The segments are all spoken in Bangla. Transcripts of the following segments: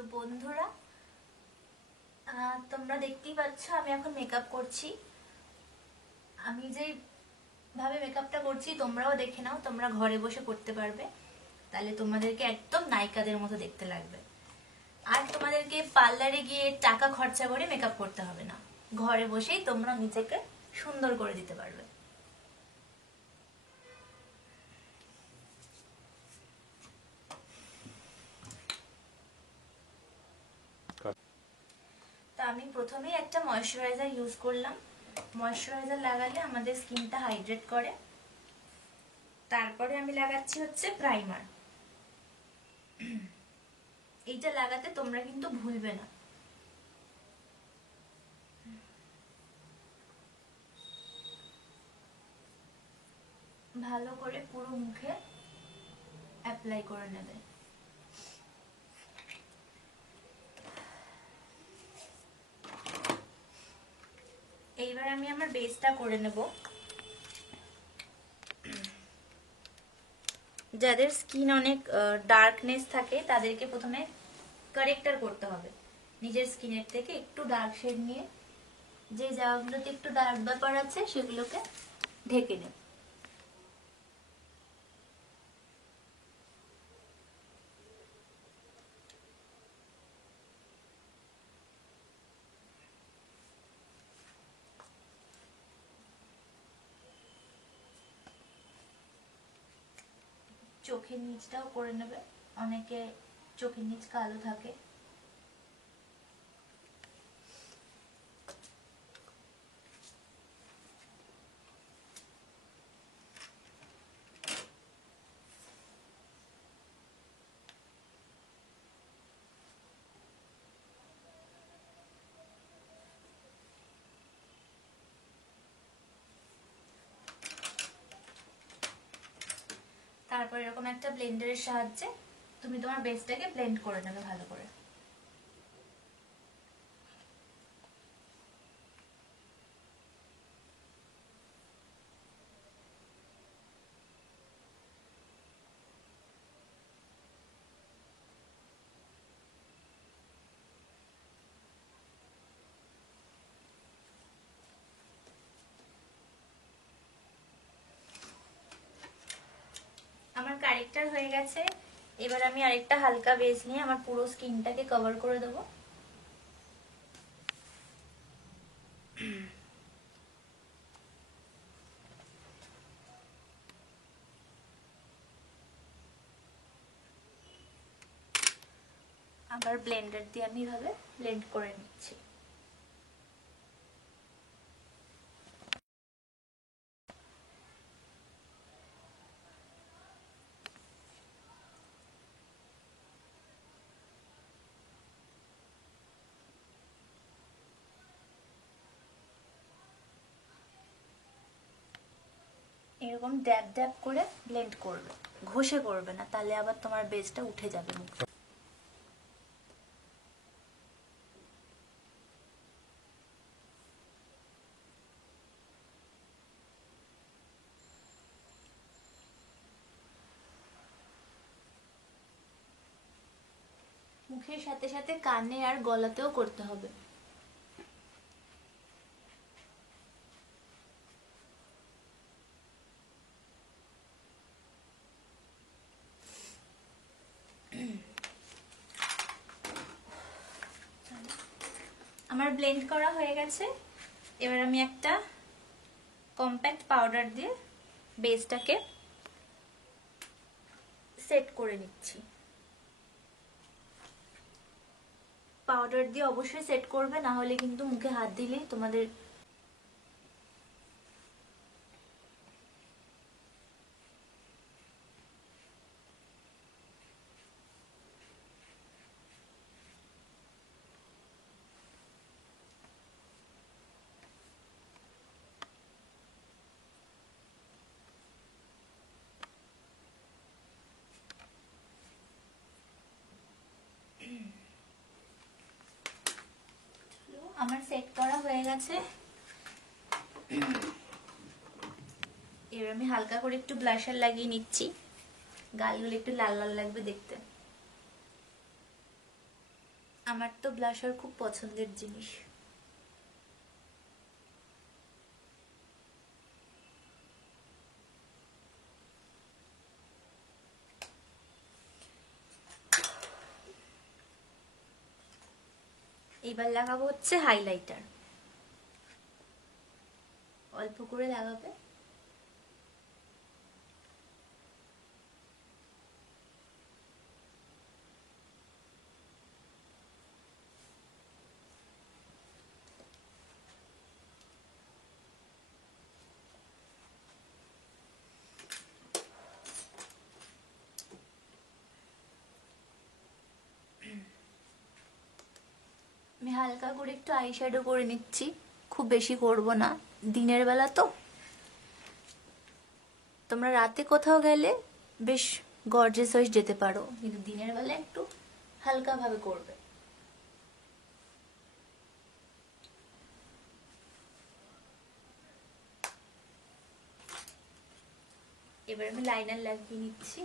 তো বন্ধুরা, তোমরা দেখতেই পাচ্ছ আমি এখন মেকআপ করছি। আমি যে ভাবে মেকআপটা করছি তোমরাও দেখে নাও, তোমরা ঘরে বসে করতে পারবে, তাহলে তোমাদেরকে একদম নায়িকাদের মতো দেখতে লাগবে। আর তোমাদেরকে পার্লারে গিয়ে টাকা খরচা করে মেকআপ করতে হবে না, ঘরে বসেই তোমরা নিজেকে সুন্দর করে দিতে পারবে। তা আমি প্রথমেই একটা ময়শ্চারাইজার ইউজ করলাম। ময়শ্চারাইজার লাগালে আমাদের স্কিনটা হাইড্রেট করে। তারপরে আমি লাগাচ্ছি হচ্ছে প্রাইমার। এইটা লাগাতে তোমরা কিন্তু ভুলবে না। ভালো করে পুরো মুখে অ্যাপ্লাই করে নেবে। এইবার আমি আমার বেসটা করে নেব। যাদের স্কিন অনেক ডার্কনেস থাকে তাদেরকে প্রথমে কারেক্টার করতে হবে। নিজের স্কিনের থেকে একটু ডার্ক শেড নিয়ে যে জায়গাগুলোতে একটু ডার্ক ব্যাপার আছে সেগুলোকে ঢেকে নেব। চোখের নিচটাও করে নেবে, অনেকে চোখের নিচ কালো থাকে। তারপর এরকম একটা ব্লেন্ডারের সাহায্যে তুমি তোমার বেসটাকে ব্লেন্ড করে নেবে ভালো করে। আমার কারেক্টার হয়ে গেছে। এবার আমি আরেকটা হালকা বেস নিয়ে আমার পুরো স্কিনটাকে কভার করে দেবো। আবার ব্লেন্ডার দিয়ে আমি এভাবে ব্লেন্ড করে নিচ্ছি। এরকম ড্যাব ড্যাব করে ব্লেন্ড করবে, ঘষে করবে না, তাহলে আবার তোমার বেসটা উঠে যাবে মুখ। মুখের সাথে সাথে কানে আর গলাতেও করতে হবে। আমার ব্লেন্ড করা হয়ে গেছে। এবার আমি একটা কম্প্যাক্ট পাউডার দিয়ে বেসটাকে সেট করে নিচ্ছি। পাউডার দিয়ে অবশ্যই সেট করবে, না হলে কিন্তু মুখে হাত দিলেই তোমাদের আমার সেট করা হয়ে গেছে। এবার আমি হালকা করে একটু ব্লাশার লাগিয়ে নিচ্ছি, গালগুলো একটু লাল লাল লাগবে দেখতে। আমার তো ব্লাশার খুব পছন্দের জিনিস। এবার লাগাবো হচ্ছে হাইলাইটার। অল্প করে লাগাবে। আমি হালকা করে একটু আইশ্যাডো করে নিচ্ছি, খুব বেশি করব না, দিনের বেলা তো। তোমরা রাতে কোথাও গেলে বেশ গর্জিয়াস হয়ে যেতে পারো, কিন্তু দিনের বেলা একটু হালকা ভাবে করবে। এবার আমি লাইনার লাগিয়ে নিচ্ছি।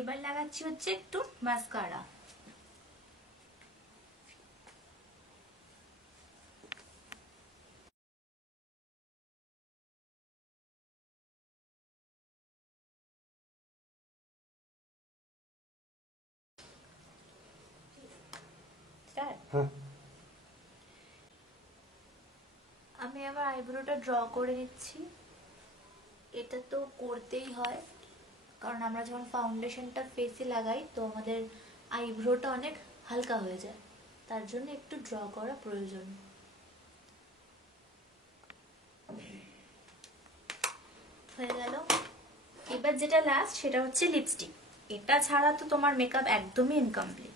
এবার লাগাচ্ছি হচ্ছে একটু মাস্কারা। আমি আবার আইব্রোটা ড্র করে নিচ্ছি। এটা তো করতেই হয়, কারণ আমরা যখন ফাউন্ডেশনটা ফেসে লাগাই তো আমাদের আইব্রোটা অনেক হালকা হয়ে যায়, তার জন্য একটু ড্র করা প্রয়োজন। হয়ে গেল। এবার যেটা লাস্ট সেটা হচ্ছে লিপস্টিক। এটা ছাড়া তো তোমার মেকআপ একদমই ইনকমপ্লিট।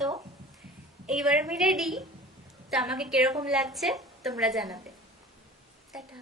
তো এইবার আমি রেডি। তো আমাকে কিরকম লাগছে তোমরা জানাবে। টাটা।